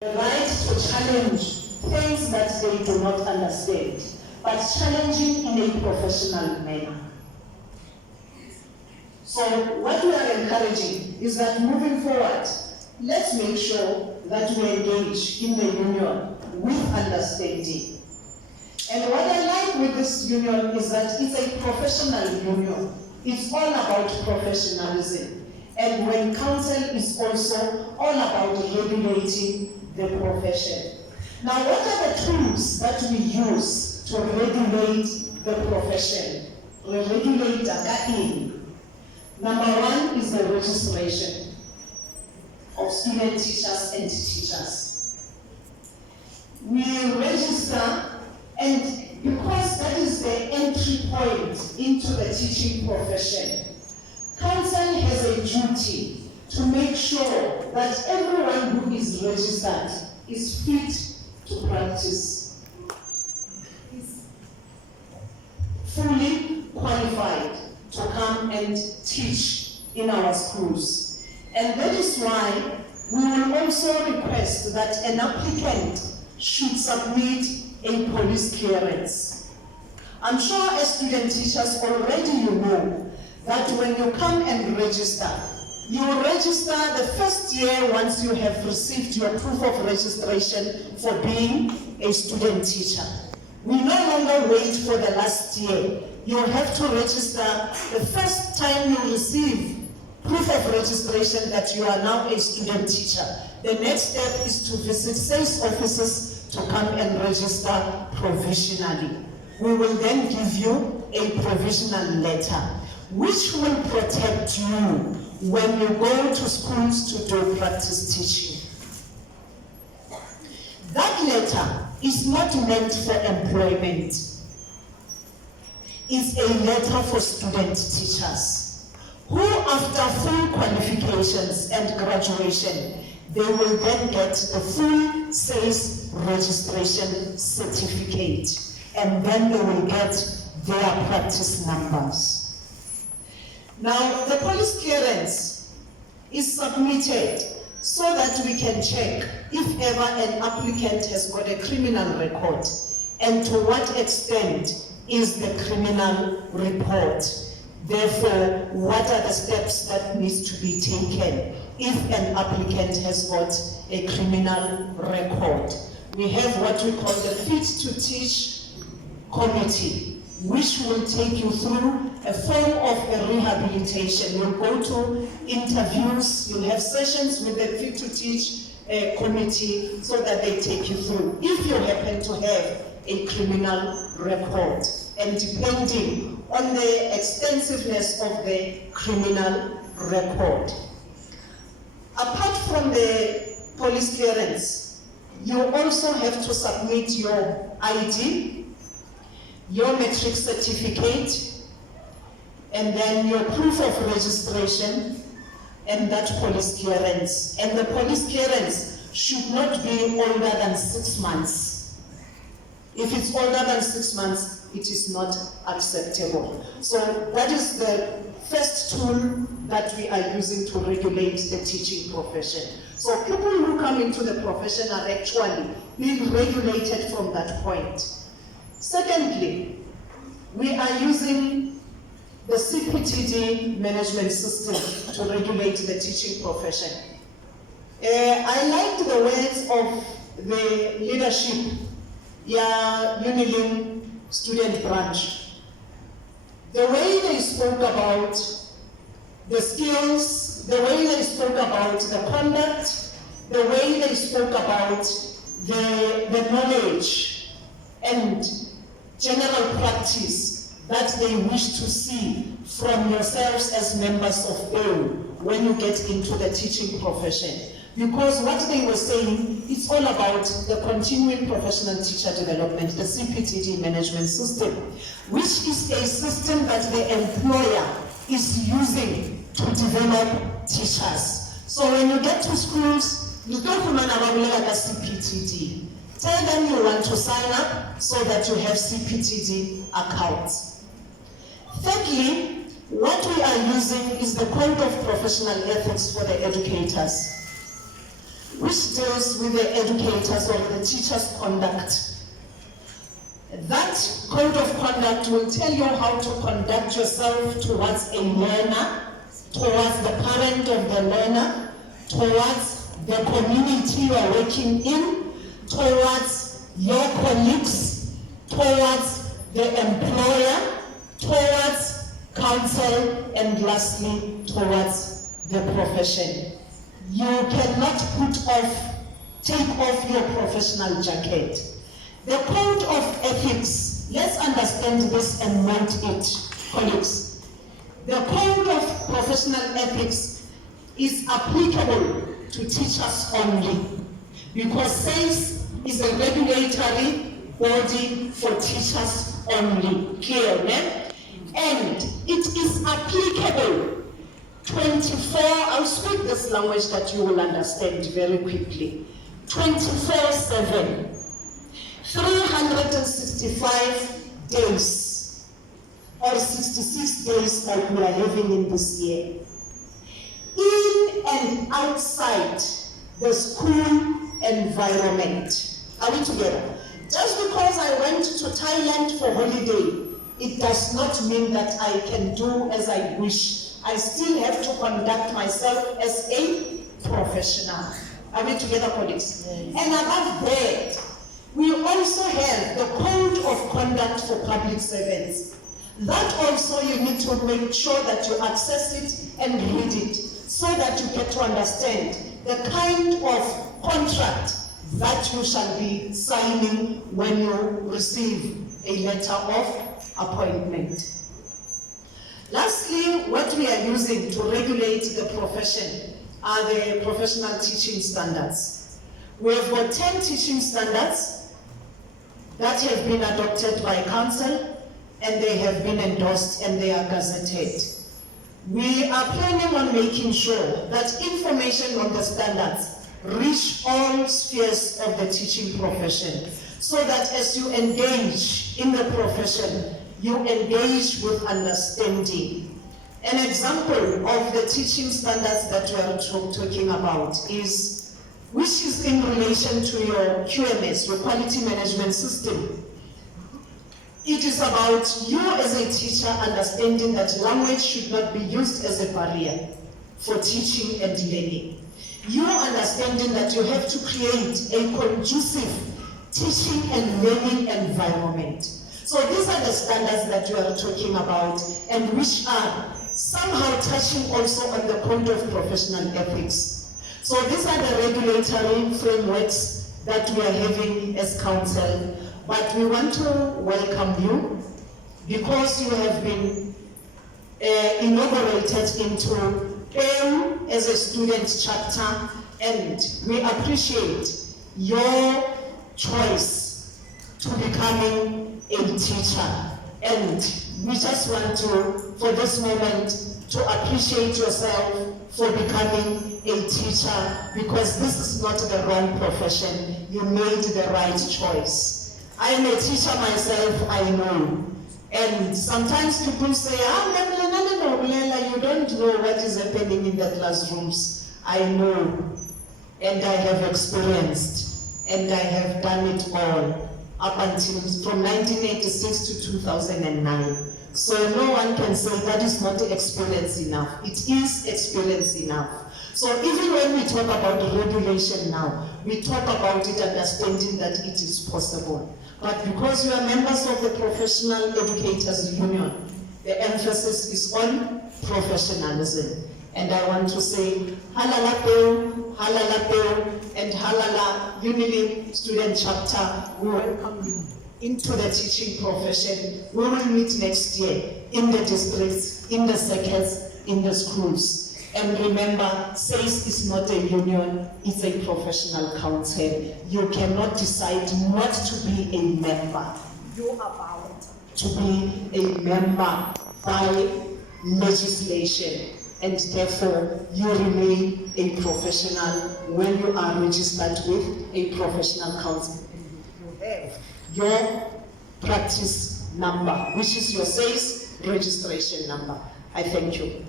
The right to challenge things that they do not understand, but challenging in a professional manner. So what we are encouraging is that moving forward, let's make sure that we engage in the union with understanding. And what I like with this union is that it's a professional union. It's all about professionalism. And when council is also all about regulating the profession. Now, what are the tools that we use to regulate the profession? Regulate again. Number one is the registration of student teachers and teachers. We register, and because that is the entry point into the teaching profession, council has a duty to make sure that everyone who is registered is fit to practice, is fully qualified to come and teach in our schools. And that is why we will also request that an applicant should submit a police clearance. I'm sure as student teachers already you know that when you come and register, you register the first year once you have received your proof of registration for being a student teacher. We no longer wait for the last year. You have to register the first time you receive proof of registration that you are now a student teacher. The next step is to visit SACE offices to come and register provisionally. We will then give you a provisional letter which will protect you when you go to schools to do practice teaching. That letter is not meant for employment. It's a letter for student teachers who, after full qualifications and graduation, they will then get the full SACE registration certificate, and then they will get their practice numbers. Now, the police clearance is submitted so that we can check if ever an applicant has got a criminal record and to what extent is the criminal report. Therefore, what are the steps that needs to be taken if an applicant has got a criminal record? We have what we call the Fit to Teach Committee, which will take you through a form of a rehabilitation. You'll go to interviews, you'll have sessions with the Fit to Teach committee so that they take you through if you happen to have a criminal record, and depending on the extensiveness of the criminal record. Apart from the police clearance, you also have to submit your ID, your matric certificate, and then your proof of registration, and that police clearance. And the police clearance should not be older than 6 months. If it's older than 6 months, it is not acceptable. So that is the first tool that we are using to regulate the teaching profession. So people who come into the profession are actually being regulated from that point. Secondly, we are using the CPTD management system to regulate the teaching profession. I liked the words of the leadership, Unilim student branch. The way they spoke about the skills, the way they spoke about the conduct, the way they spoke about the knowledge and general practice that they wish to see from yourselves as members of AO when you get into the teaching profession. Because what they were saying, it's all about the continuing professional teacher development, the CPTD management system, which is a system that the employer is using to develop teachers. So when you get to schools, you don't about CPTD. Tell them you want to sign up so that you have CPTD accounts. Thirdly, what we are using is the code of professional ethics for the educators. which deals with the educators or the teacher's conduct. That code of conduct will tell you how to conduct yourself towards a learner, towards the parent of the learner, towards the community you are working in, towards your colleagues, towards the employer, towards council, and lastly, towards the profession. You cannot take off your professional jacket. The code of ethics, let's understand this and note it, colleagues. The code of professional ethics is applicable to teachers only, because SACE is a regulatory body for teachers only, clear, yeah? And it is applicable 24, I'll speak this language that you will understand very quickly, 24/7, 365 days, or 66 days like we are having in this year, in and outside the school environment. Are we together? Just because I went to Thailand for holiday, it does not mean that I can do as I wish. I still have to conduct myself as a professional. Are we together, colleagues? Yes. And above that, we also have the code of conduct for public servants. That also you need to make sure that you access it and read it, so that you get to understand the kind of contract that you shall be signing when you receive a letter of appointment. Lastly, what we are using to regulate the profession are the professional teaching standards. We have got 10 teaching standards that have been adopted by council, and they have been endorsed and they are gazetted. We are planning on making sure that information on the standards reach all spheres of the teaching profession, so that as you engage in the profession, you engage with understanding. An example of the teaching standards that we are talking about is, which is in relation to your QMS, your quality management system. It is about you as a teacher understanding that language should not be used as a barrier for teaching and learning. You understanding that you have to create a conducive teaching and learning environment. So these are the standards that you are talking about, and which are somehow touching also on the code of professional ethics. So these are the regulatory frameworks that we are having as council. But we want to welcome you, because you have been inaugurated into PEU as a student chapter, and we appreciate your choice to becoming a teacher. And we just want to, for this moment, to appreciate yourself for becoming a teacher, because this is not the wrong profession. You made the right choice. I am a teacher myself, I know. And sometimes people say, you don't know what is happening in the classrooms. I know, and I have experienced, and I have done it all, up until from 1986 to 2009. So no one can say that is not experience enough. It is experience enough. So even when we talk about regulation now, we talk about it understanding that it is possible. But because you are members of the Professional Educators Union, the emphasis is on professionalism. And I want to say, halala PEU, and halala Unilink Student Chapter, we welcome you into the teaching profession. We will meet next year in the districts, in the circuits, in the schools. And remember, SACE is not a union, it's a professional council. You cannot decide not to be a member. You are bound to be a member by legislation, and therefore you remain a professional when you are registered with a professional council. You have your practice number, which is your SACE registration number. I thank you.